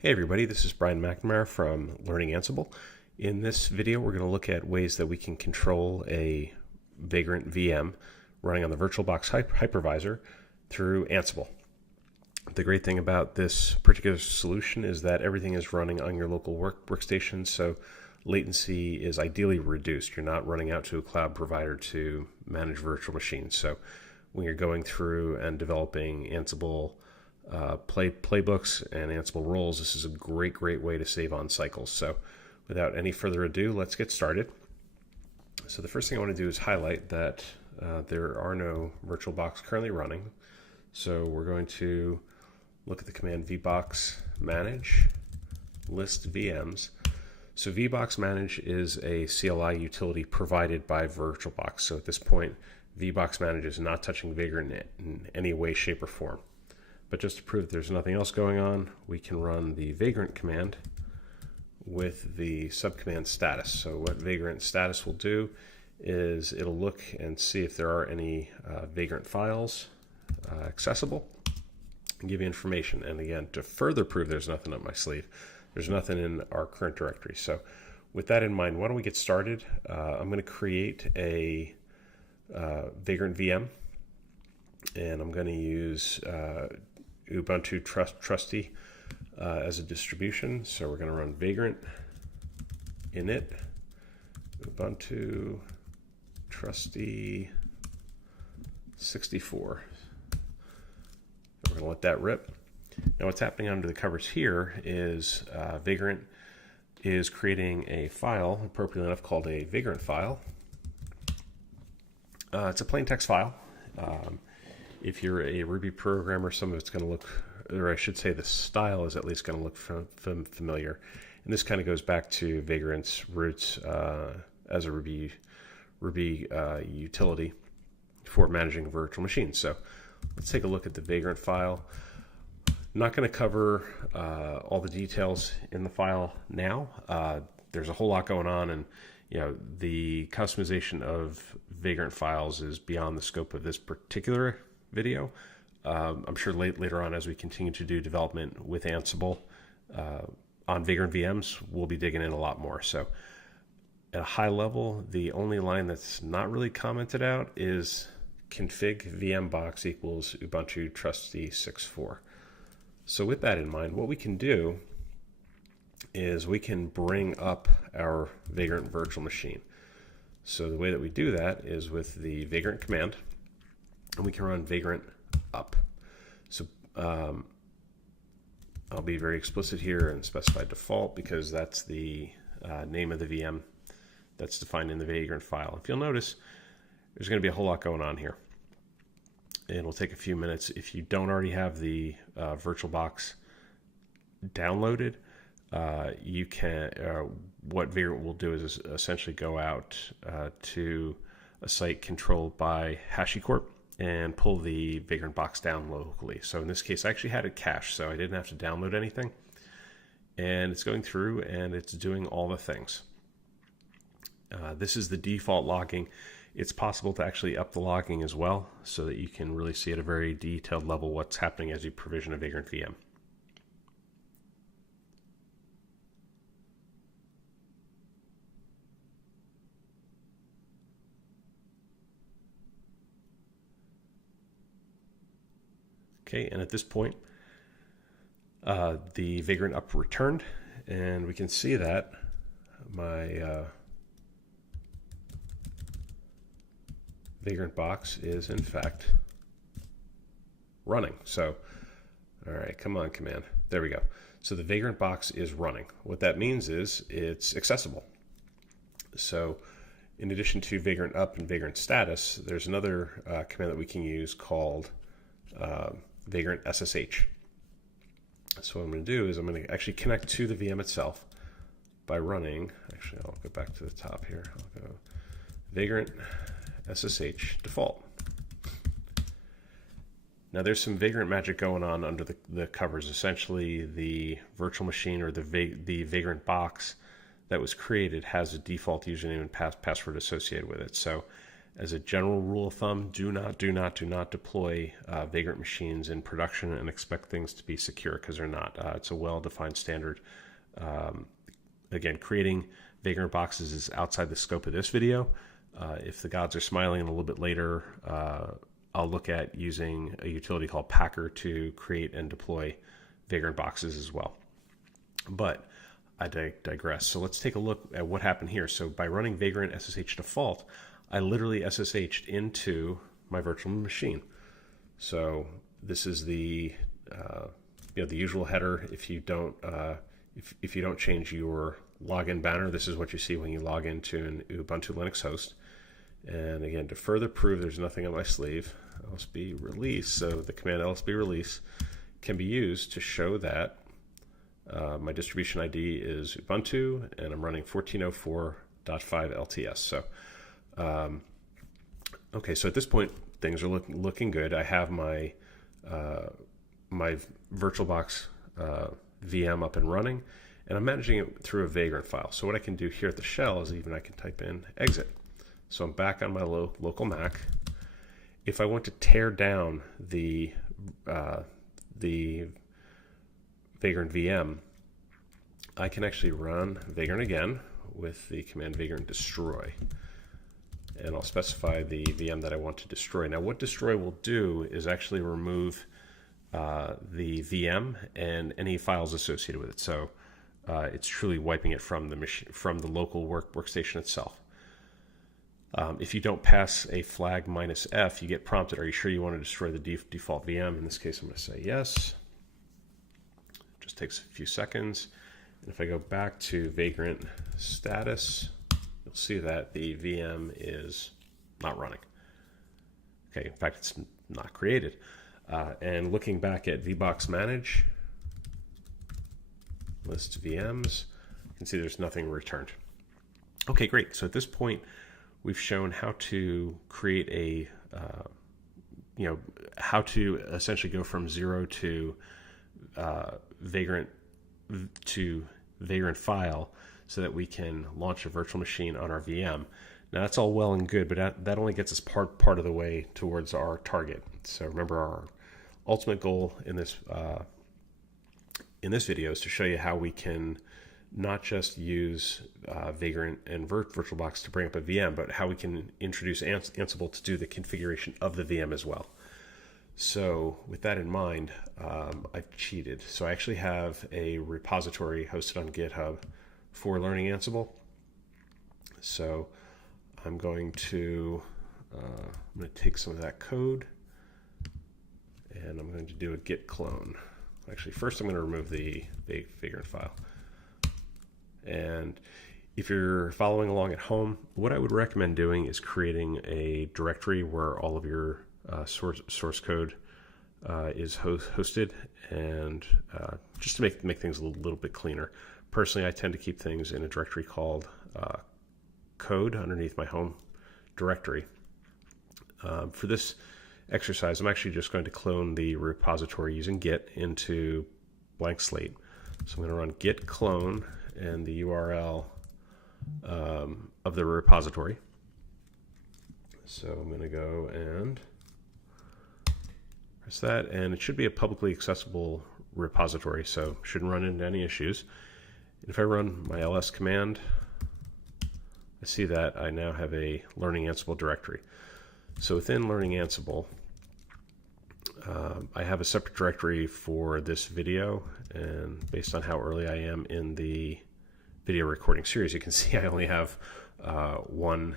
Hey everybody, this is Brian McNamara from Learning Ansible. In this video, we're going to look at ways that we can control a Vagrant VM running on the VirtualBox hypervisor through Ansible. The great thing about this particular solution is that everything is running on your local workstation, so latency is ideally reduced. You're not running out to a cloud provider to manage virtual machines. So when you're going through and developing Ansible playbooks and Ansible roles, this is a great way to save on cycles. So without any further ado, let's get started. So the first thing I want to do is highlight that there are no VirtualBox currently running. So we're going to look at the command vbox manage list VMs. So vbox manage is a CLI utility provided by VirtualBox. So at this point, vbox manage is not touching Vagrant in any way, shape, or form. But just to prove that there's nothing else going on, we can run the Vagrant command with the subcommand status. So what Vagrant status will do is it'll look and see if there are any Vagrant files accessible and give you information. And again, to further prove there's nothing up my sleeve, there's nothing in our current directory. So with that in mind, why don't we get started? I'm going to create a Vagrant VM, and I'm going to use Ubuntu Trusty as a distribution. So we're going to run Vagrant init Ubuntu Trusty 64. We're going to let that rip. Now what's happening under the covers here is Vagrant is creating a file, appropriately enough called a Vagrant file. It's a plain text file. If you're a Ruby programmer, some of it's going to look, or I should say the style is at least going to look familiar. And this kind of goes back to Vagrant's roots as a Ruby utility for managing virtual machines. So let's take a look at the Vagrant file. I'm not going to cover all the details in the file now. There's a whole lot going on, and the customization of Vagrant files is beyond the scope of this particular video. I'm sure later on, as we continue to do development with Ansible on Vagrant VMs, we'll be digging in a lot more. So at a high level, the only line that's not really commented out is config vmbox equals Ubuntu Trusty 64. So with that in mind, what we can do is we can bring up our Vagrant virtual machine. So the way that we do that is with the Vagrant command, and we can run Vagrant up. So I'll be very explicit here and specify default because that's the name of the VM that's defined in the Vagrant file. If you'll notice, there's going to be a whole lot going on here. It'll take a few minutes. If you don't already have the VirtualBox downloaded, you can. What Vagrant will do is essentially go out to a site controlled by HashiCorp and pull the Vagrant box down locally. So in this case, I actually had it cached, so I didn't have to download anything. And it's going through and it's doing all the things. This is the default logging. It's possible to actually up the logging as well so that you can really see at a very detailed level what's happening as you provision a Vagrant VM. Okay, and at this point, the Vagrant up returned, and we can see that my Vagrant box is in fact running. So, all right, come on, command. There we go. So the Vagrant box is running. What that means is it's accessible. So in addition to Vagrant up and Vagrant status, there's another command that we can use called Vagrant SSH. So what I'm going to do is I'm going to actually connect to the VM itself by running, actually I'll go back to the top here, I'll go Vagrant SSH default. Now there's some Vagrant magic going on under the covers. Essentially the virtual machine or the Vagrant box that was created has a default username and password associated with it. So as a general rule of thumb, do not deploy Vagrant machines in production and expect things to be secure, because they're not. It's a well-defined standard. Again, creating Vagrant boxes is outside the scope of this video. If the gods are smiling a little bit later, I'll look at using a utility called Packer to create and deploy Vagrant boxes as well. But I digress. So let's take a look at what happened here. So by running Vagrant SSH default, I literally SSH'd into my virtual machine. So this is the the usual header. If you don't if you don't change your login banner, this is what you see when you log into an Ubuntu Linux host. And again, to further prove there's nothing on my sleeve, lsb release. So the command lsb release can be used to show that my distribution ID is Ubuntu, and I'm running 1404.5 LTS. So, okay, so at this point, things are looking good. I have my my VirtualBox VM up and running, and I'm managing it through a Vagrant file. So what I can do here at the shell is I can type in exit. So I'm back on my local Mac. If I want to tear down the Vagrant VM, I can actually run Vagrant again with the command Vagrant destroy, and I'll specify the VM that I want to destroy. Now what destroy will do is actually remove the VM and any files associated with it. So it's truly wiping it from the machine, from the local workstation itself. If you don't pass a flag -F, you get prompted, are you sure you want to destroy the default VM? In this case, I'm going to say yes. Just takes a few seconds. And if I go back to Vagrant status, you'll see that the VM is not running. Okay, in fact, it's not created. And looking back at vbox manage, list VMs, you can see there's nothing returned. Okay, great. So at this point, we've shown how to create a, how to essentially go from 0 to Vagrant file so that we can launch a virtual machine on our VM. Now that's all well and good, but that only gets us part of the way towards our target. So remember, our ultimate goal in this video is to show you how we can not just use Vagrant and VirtualBox to bring up a VM, but how we can introduce Ansible to do the configuration of the VM as well. So with that in mind, I've cheated. So I actually have a repository hosted on GitHub for learning Ansible. So I'm going to take some of that code, and I'm going to do a git clone. Actually, first I'm going to remove the Vagrant file. And if you're following along at home, what I would recommend doing is creating a directory where all of your source code is hosted, and just to make things a little bit cleaner. Personally, I tend to keep things in a directory called code underneath my home directory. For this exercise, I'm actually just going to clone the repository using git into blank slate. So I'm going to run git clone and the URL of the repository. So I'm going to go and press that, and it should be a publicly accessible repository, so shouldn't run into any issues. And if I run my ls command, I see that I now have a Learning Ansible directory. So within Learning Ansible, I have a separate directory for this video, and based on how early I am in the video recording series, you can see I only have one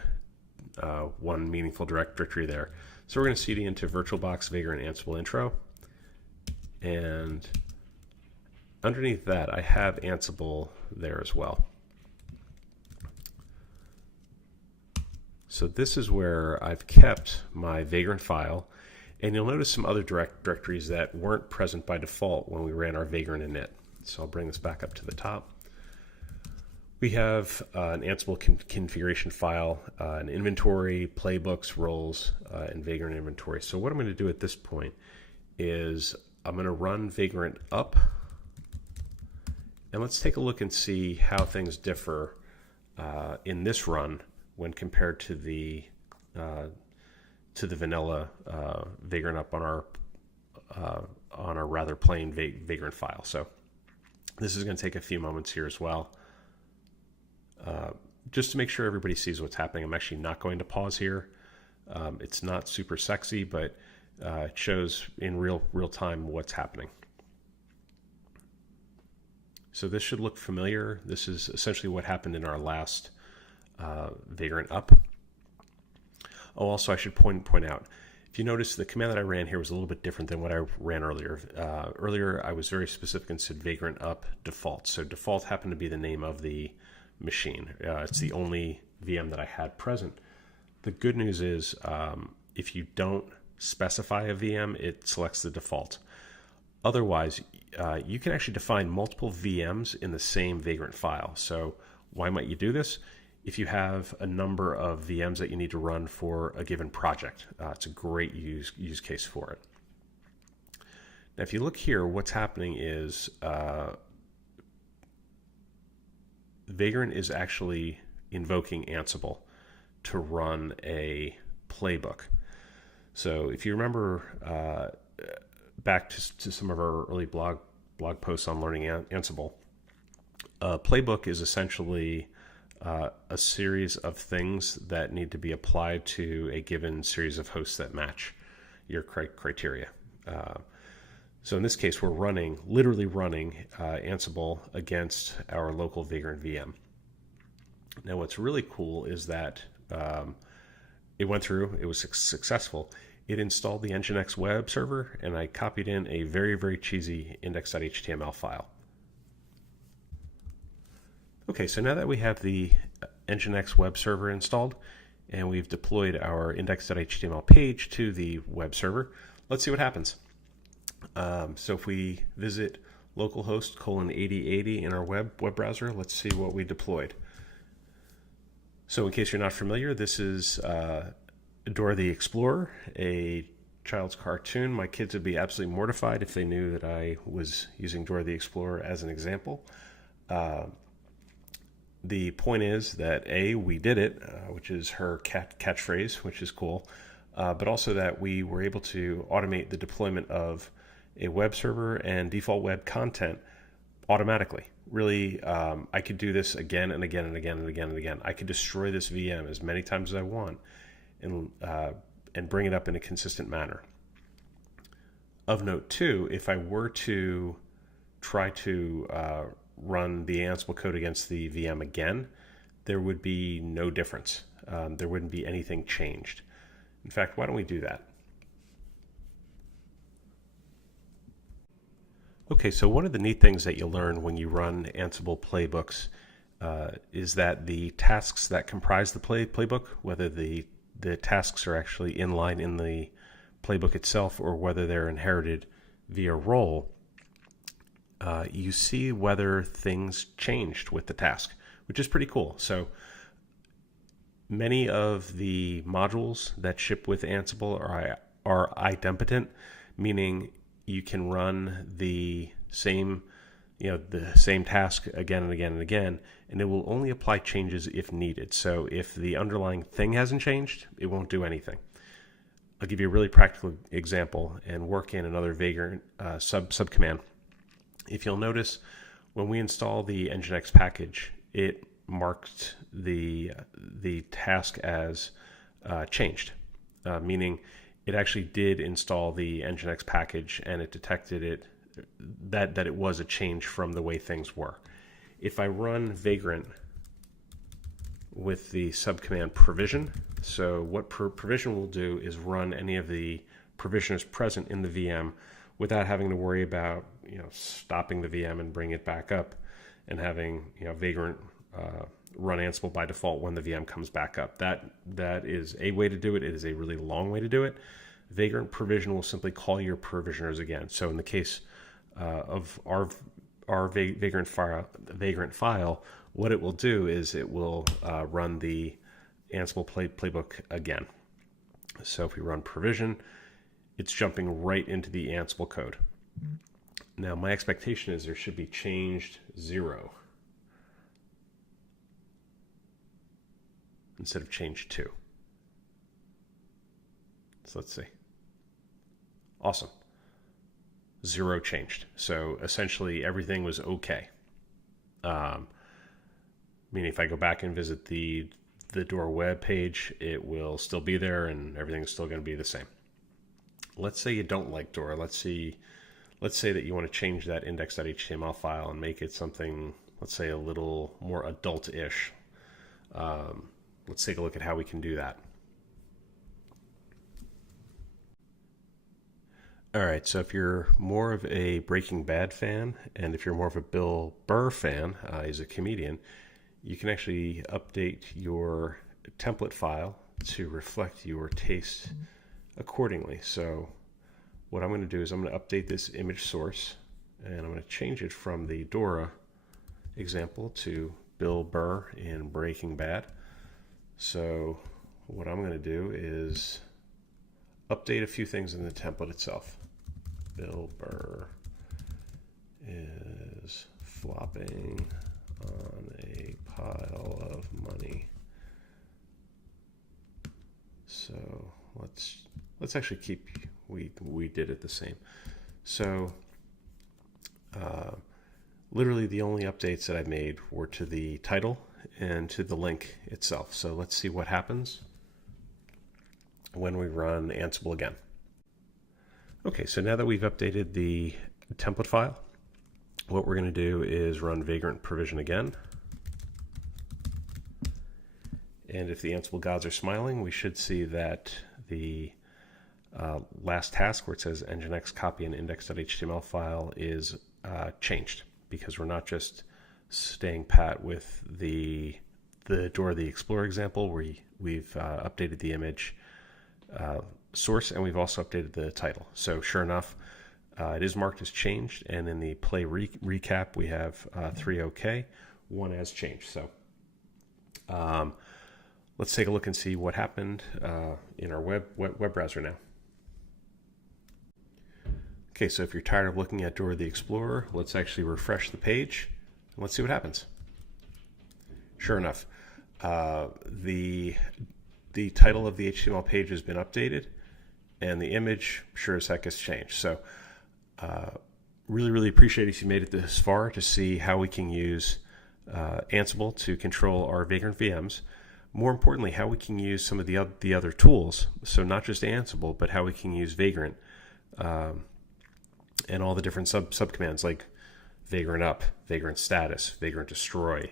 meaningful directory there. So we're going to cd into VirtualBox Vagrant Ansible intro, and underneath that I have Ansible there as well. So this is where I've kept my Vagrant file, and you'll notice some other directories that weren't present by default when we ran our Vagrant init. So I'll bring this back up to the top. We have an Ansible configuration file, an inventory, playbooks, roles, and Vagrant inventory. So what I'm going to do at this point is I'm going to run Vagrant up, and let's take a look and see how things differ in this run when compared to the to the vanilla Vagrant up on our rather plain Vagrant file. So this is going to take a few moments here as well. Just to make sure everybody sees what's happening, I'm actually not going to pause here. It's not super sexy, but it shows in real time what's happening. So this should look familiar. This is essentially what happened in our last Vagrant up. Oh, also I should point out, if you notice, the command that I ran here was a little bit different than what I ran earlier. Earlier I was very specific and said Vagrant up default. So default happened to be the name of the machine. It's the only VM that I had present. The good news is if you don't specify a VM, it selects the default. Otherwise, you can actually define multiple VMs in the same Vagrant file. So why might you do this? If you have a number of VMs that you need to run for a given project, it's a great use case for it. Now, if you look here, what's happening is Vagrant is actually invoking Ansible to run a playbook. So if you remember back to some of our early blog posts on learning Ansible, a playbook is essentially a series of things that need to be applied to a given series of hosts that match your criteria. So in this case, we're literally running Ansible against our local Vagrant VM. Now, what's really cool is that it went through, it was successful. It installed the Nginx web server, and I copied in a very, very cheesy index.html file. Okay, so now that we have the Nginx web server installed and we've deployed our index.html page to the web server, let's see what happens. So if we visit localhost :8080 in our web browser, let's see what we deployed. So in case you're not familiar, this is Dora the Explorer, a child's cartoon. My kids would be absolutely mortified if they knew that I was using Dora the Explorer as an example. The point is that we did it, which is her catchphrase, which is cool, but also that we were able to automate the deployment of a web server and default web content automatically. Really, I could do this again and again and again and again and again. I could destroy this VM as many times as I want and bring it up in a consistent manner. Of note too, if I were to try to run the Ansible code against the VM again, there would be no difference. There wouldn't be anything changed. In fact, why don't we do that? Okay, so one of the neat things that you learn when you run Ansible playbooks is that the tasks that comprise the playbook, whether the tasks are actually inline in the playbook itself or whether they're inherited via role, you see whether things changed with the task, which is pretty cool. So many of the modules that ship with Ansible are idempotent, meaning you can run the same task again and again and again, and it will only apply changes if needed. So if the underlying thing hasn't changed, it won't do anything. I'll give you a really practical example and work in another Vagrant subcommand. If you'll notice, when we install the Nginx package, it marked the task as changed, meaning it actually did install the Nginx package and it detected it that it was a change from the way things were. If I run Vagrant with the subcommand provision, so what provision will do is run any of the provisioners present in the VM without having to worry about stopping the VM and bring it back up and having Vagrant run Ansible by default when the VM comes back up. That is a way to do it. It is a really long way to do it. Vagrant provision will simply call your provisioners again. So in the case of our Vagrant file, what it will do is it will run the Ansible playbook again. So if we run provision, it's jumping right into the Ansible code. Now my expectation is there should be changed 0 instead of change 2. So let's see. Awesome. 0 changed. So essentially everything was okay. Meaning if I go back and visit the door web page, it will still be there and everything's still going to be the same. Let's say you don't like Door. Let's say that you want to change that index.html file and make it something, let's say, a little more adult-ish. Let's take a look at how we can do that. All right, so if you're more of a Breaking Bad fan, and if you're more of a Bill Burr fan, he's a comedian, you can actually update your template file to reflect your taste accordingly. So what I'm going to do is I'm going to update this image source, and I'm going to change it from the Dora example to Bill Burr in Breaking Bad. So what I'm going to do is update a few things in the template itself. Bill Burr is flopping on a pile of money. So let's actually keep, we did it the same. So literally the only updates that I made were to the title and to the link itself. So let's see what happens when we run Ansible again. Okay, so now that we've updated the template file, what we're going to do is run Vagrant provision again. And if the Ansible gods are smiling, we should see that the last task where it says nginx copy an index.html file is changed, because we're not just staying pat with the Dora the Explorer example where we've updated the image source, and we've also updated the title. So sure enough, it is marked as changed, and in the play recap we have 3 OK, 1 as changed. So let's take a look and see what happened in our web browser now. Okay, so if you're tired of looking at Dora the Explorer, let's actually refresh the page and let's see what happens. Sure enough, the title of the HTML page has been updated, and the image sure as heck has changed. So really appreciate if you made it this far to see how we can use Ansible to control our Vagrant VMs. More importantly, how we can use some of the other tools. So not just Ansible, but how we can use Vagrant and all the different subcommands like Vagrant up, Vagrant status, Vagrant destroy,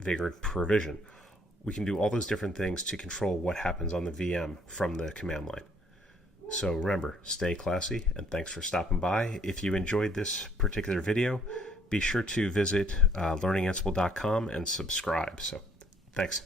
Vagrant provision. We can do all those different things to control what happens on the VM from the command line. So remember, stay classy, and thanks for stopping by. If you enjoyed this particular video, be sure to visit learningansible.com and subscribe. So thanks.